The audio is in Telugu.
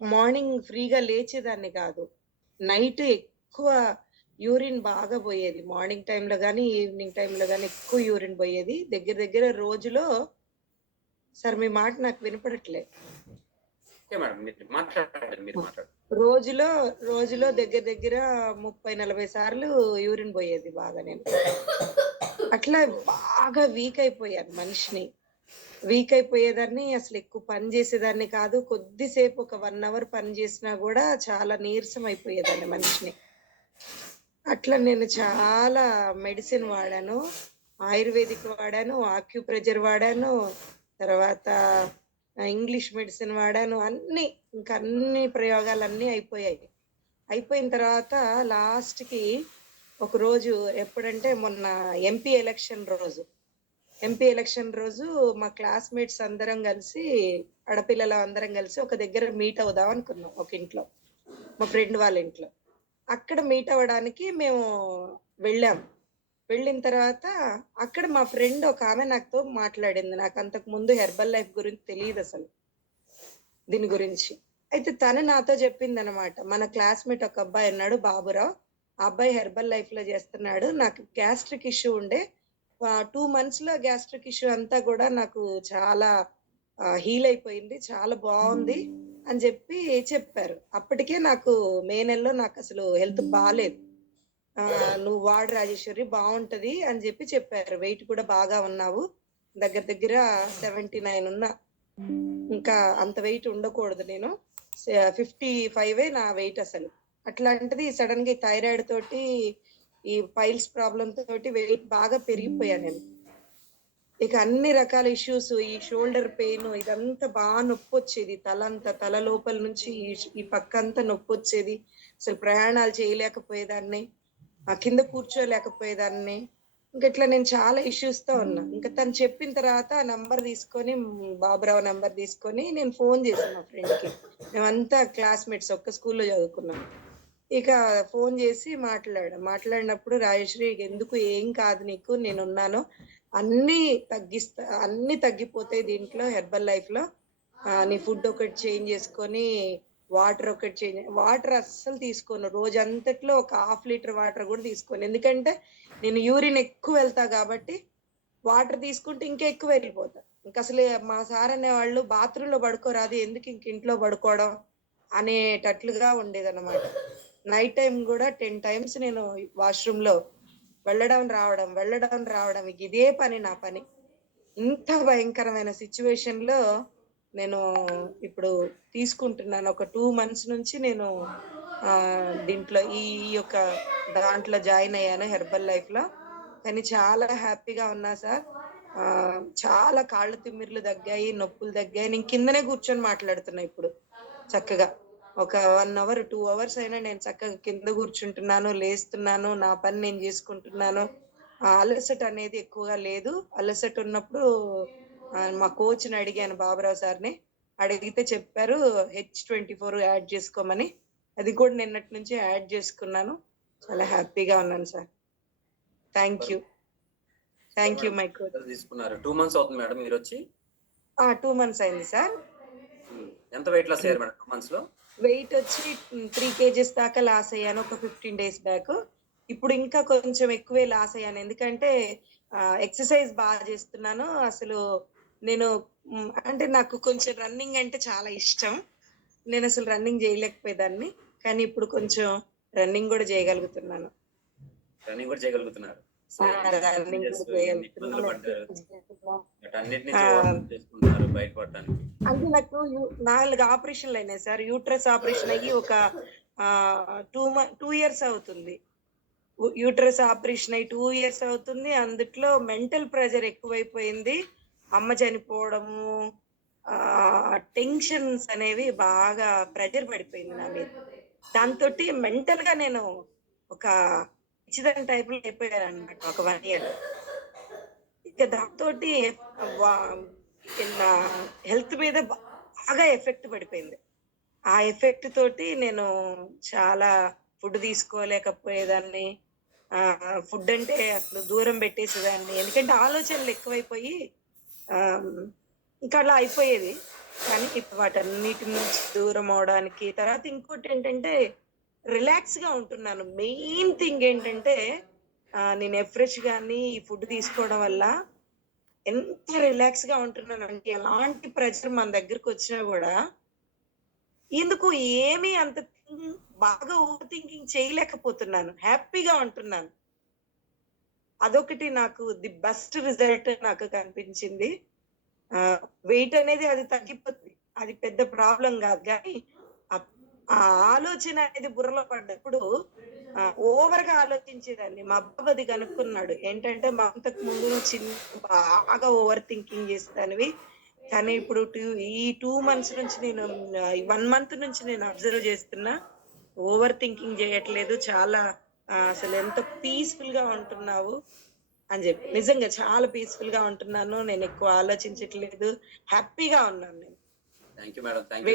మార్నింగ్ ఫ్రీగా లేచేదాన్ని కాదు. నైట్ ఎక్కువ యూరిన్ బాగా పోయేది. మార్నింగ్ టైమ్‌లో గాని, ఈవినింగ్ టైమ్‌లో గాని ఎక్కువ యూరిన్ పోయేది. దగ్గర దగ్గర రోజులో సార్ మీ మాట నాకు వినపడట్లే. Okay madam. మీరు మాట్లాడండి. మీరు మాట్లాడండి. రోజులో దగ్గర దగ్గర 30, 40 సార్లు యూరిన్ పోయేది బాగా నేను. అట్లా బాగా వీక్ అయిపోయాను మనిషిని. వీక్ అయిపోయేదాన్ని. అసలెక్కువ పని జేసేదాన్ని కాదు. కొద్దిసేపు ఒక 1 అవర్ పని జేసినా గూడా చాలా నీరసం అయిపోయేదాన్ని మనిషిని. అట్లా నేను చాలా మెడిసిన్ వాడాను. ఆయుర్వేదిక్ వాడాను, ఆక్యుప్రెషర్ వాడాను, తర్వాత ఇంగ్లీష్ మెడిసిన్ వాడాను. అన్ని ప్రయోగాలన్నీ అయిపోయాయి. అయిపోయిన తర్వాత లాస్ట్‌కి ఒకరోజు ఎప్పుడంటే మొన్న ఎంపీ ఎలక్షన్ రోజు. ఎంపీ ఎలక్షన్ రోజు మా క్లాస్‌మేట్స్ అందరం గలిసి, ఆడపిల్లలం అందరం గలిసి ఒక దగ్గర మీట్ అవుదాం అనుకున్నాం ఒక ఇంట్లో. మా ఫ్రెండ్ వాళ్ళ ఇంట్లో. అక్కడ మీట్ అవ్వడానికి మేము వెళ్ళాం. వెళ్ళిన తర్వాత అక్కడ మా ఫ్రెండ్ ఒకామె నాతో మాట్లాడింది. నాకంతకు ముందు హెర్బల్ లైఫ్ గురించి తెలీదసలు. దీని గురించి. అయితే తను నాతో చెప్పిందనమాట. మన క్లాస్‌మేట్ ఒక అబ్బాయి ఉన్నాడు బాబురావు. ఆ అబ్బాయి హెర్బల్ లైఫ్‌లో చేస్తున్నాడు. నాకు గ్యాస్ట్రిక్ ఇష్యూ ఉండే 2 మంత్స్‌లో గ్యాస్ట్రిక్ ఇష్యూ అంతా గూడా నాకు చాలా హీల్ అయిపోయింది. చాలా బావుంది అని చెప్పారు. అప్పటికే నాకు మే నెలలో నాకసలు హెల్త్ బాలేదు. "నువ్వు వాడు రాజేశ్వరి బావుంటది" అని చెప్పారు. వెయిట్ కూడా బాగా ఉన్నావు. దగ్గర దగ్గర 79 ఉన్నా. ఇంకా అంత వెయిట్ ఉండకూడదు నేను. 55 నా వెయిట్ అసలు. అట్లాంటిది సడెన్‌గా ఈ థైరాయిడ్ తోటి, ఈ పైల్స్ ప్రాబ్లమ్ తోటి వెయిట్ బాగా పెరిగిపోయా నేను. ఇక అన్ని రకాల ఇష్యూస్, ఈ షోల్డర్ పెయిన్ ఇదంతా నొప్పొచ్చేది. తల లోపల నుంచి ఈ పక్కంతా నొప్పొచ్చేది. అసలు ప్రయాణాలు చేయలేకపోయేదాన్ని. కింద కూర్చోలేకపోయేదాన్ని. ఇంకట్లా నేను చాలా ఇష్యూస్‌తో ఉన్నా. ఇంక తను చెప్పిన తర్వాత ఆ నంబర్ తీసుకొని బాబురావు నంబర్ తీసుకొని నేను ఫోను చేశా మా ఫ్రెండ్‌కి. మేమంతా క్లాస్‌మేట్స్ ఒక్క స్కూల్‌లో చదువుకున్నాం. ఇక ఫోను చేసి మాట్లాడినప్పుడు "రాజేశ్వరి ఎందుకు ఏం కాదు నీకు నేనున్నాను. అన్నీ అన్నీ తగ్గిపోతాయి దీంట్లో హెర్బల్ లైఫ్‌లో. నీ ఫుడ్ ఒకటి చేంజ్ చేసుకొని వాటర్ అస్సలు తీసుకోను. రోజంతట్లో ఒక హాఫ్ లీటర్ వాటర్ గూడా తీసుకోను. ఎందుకంటే నేను యూరిన్ ఎక్కువ వెళ్తా గాబట్టి వాటర్ తీసుకుంటే ఇంకా ఎక్కువ వెళ్ళిపోతా. ఇంకసలే మా సార్ అనేవాళ్ళు బాత్రూమ్‌లో పడుకోరాదు ఎందుకు ఇంక ఇంట్లో పడుకోవడం అనేటట్లుగా ఉండేదన్నమాట. నైట్ టైమ్ గూడా 10 టైమ్స్ నేను వాష్‌రూమ్‌లో వెళ్ళడం, రావడం, వెళ్ళడం, రావడం. ఇక ఇదే పని నా పని. ఇంత భయంకరమైన సిట్యుయేషన్‌లో నేను ఇప్పుడు తీసుకుంటున్నాను. ఒక 2 మంత్స్ నుంచి నేను దీంట్లో ఈ యొక్క దాంట్లో జాయిన్ అయ్యాను హెర్బల్ లైఫ్‌లో. కానీ చాలా హ్యాపీగా ఉన్నా సార్. చాలా కాళ్ళు తిమ్మిర్లు తగ్గాయి, నొప్పులు తగ్గాయి. నేను కిందనే కూర్చొని మాట్లాడుతున్నా ఇప్పుడు చక్కగా. ఒక 1 అవర్, 2 అవర్స్ అయినా నేను చక్కగా కింద కూర్చుంటున్నాను, లేస్తున్నాను, నా పని నేను జేసుకుంటున్నాను. అలసట అనేది ఎక్కువగా లేదు. అలసట ఉన్నప్పుడు మా కోచ్‌ని అడిగాను బాబురావు సార్‌ని. అడిగితే చెప్పారు H24 యాడ్ చేసుకోమని. అది కూడా నిన్నటి నుంచి యాడ్ చేసుకున్నాను. చాలా హ్యాపీగా ఉన్నాను sir. Thank you. Thank you my coach. తీసుకున్నారు. 2 మంత్స్ అవుతుంది మేడం మీరొచ్చి? 2 మంత్స్ అయింది సార్. ఎంత వెయిట్ లాస్ అయ్యారు మేడం 2 మంత్స్‌లో? వెయిట్ వచ్చి 3 కేజీస్ దాకా లాస్ అయ్యాను ఒక 15 డేస్ బ్యాక్. ఇప్పుడు ఇంకా కొంచెం ఎక్కువే లాస్ అయ్యాను. ఎందుకంటే ఎక్సర్‌సైజ్ చేస్తున్నాను. అసలు నేను అంటే నాకు కొంచెం రన్నింగ్ అంటే చాలా ఇష్టం. నేనసలు రన్నింగ్ చేయలేకపోయేదాన్ని. కానీ ఇప్పుడు కొంచెం రన్నింగ్ గూడా చేయగలుగుతున్నాను. రన్నింగ్ కూడా చేయగలుగుతున్నారు. రన్నింగ్ కూడా ఇబ్బందులు చేయగలుగుతున్నాను. పడ్డారు. వాటన్నిటి నుంచి ఆ! ఓవర్‌కమ్ చేసుకుంటున్నారు బయటపడడానికి. అంటే నాకు 4 ఆపరేషన్‌లయినాయి సార్. యూట్రస్ ఆపరేషన్ అయ్యి ఒక 2 ఇయర్స్ అవుతుంది. యూట్రస్ ఆపరేషన్ అయ్యి 2 ఇయర్స్ అవుతుంది. అందుట్లో మెంటల్ ప్రెషర్ ఎక్కువైపోయింది. అమ్మ చనిపోవడము, టెన్షన్స్ అనేవి బాగా ప్రెషర్ పడిపోయింది నా మీద. దాంతోటి మెంటల్‌గా నేను ఒక పిచ్చిదాని టైప్‌లో అయిపోయానన్నమాట ఒక 1 ఇయర్. ఇక దాంతోటి వా నా హెల్త్ మీద బాగా ఎఫెక్ట్ పడిపోయింది. ఆ ఎఫెక్ట్ తోటి నేను చాలా ఫుడ్ తీసుకోలేకపోయేదాన్ని. ఫుడ్ అంటే అసలు దూరం పెట్టేసేదాన్ని. ఎందుకంటే ఆలోచనలు ఎక్కువైపోయి ఆహ్, ఇంకా అలా అయిపోయేది. కానీ ఇప్పుడు వాటన్నిటి నుంచి దూరం అవడానికి తర్వాత ఇంకోటి ఏంటంటే రిలాక్స్ గా ఉంటున్నాను. మెయిన్ థింగ్ ఏంటంటే నేను ఎఫ్రెష్ గాని ఈ ఫుడ్ తీసుకోవడం వల్ల ఎంత రిలాక్స్ గా ఉంటున్నానంటే ఎలాంటి ప్రెషర్ మన దగ్గరకు వచ్చినా కూడా ఎందుకు ఏమీ అంత బాగా ఓవర్ థింకింగ్ చేయలేకపోతున్నాను. హ్యాపీగా ఉంటున్నాను. అదొకటి నాకు ది బెస్ట్ రిజల్ట్ నాకు కనిపించింది. వెయిట్ అనేది అది తగ్గిపోతుంది. అది పెద్ద ప్రాబ్లమ్ గాదు గానీ, అప్ ఆ ఆలోచన అనేది బుర్రలో పడ్డప్పుడు ఓవర్‌గా ఆలోచించేదాన్ని. మా బాబు అది కనుక్కున్నాడు. ఏంటంటే, మా అంతకు ముందు బాగా ఓవర్ థింకింగ్ చేసేదానివి. కానీ ఇప్పుడు ఈ 2 మంత్స్ నుంచి నేను 1 మంత్ నుంచి నేను అబ్జర్వ్ చేస్తున్నా. ఓవర్ థింకింగ్ చేయట్లేదు. చాలా అసలెంత పీస్‌ఫుల్‌గా ఉంటున్నావు అని జెప్పి. నిజంగా చాలా పీస్‌ఫుల్‌గా ఉంటున్నాను. నేనెక్కువ ఆలోచించట్లేదు. హ్యాపీగా ఉన్నాను నేను. Thank you madam. Thank you.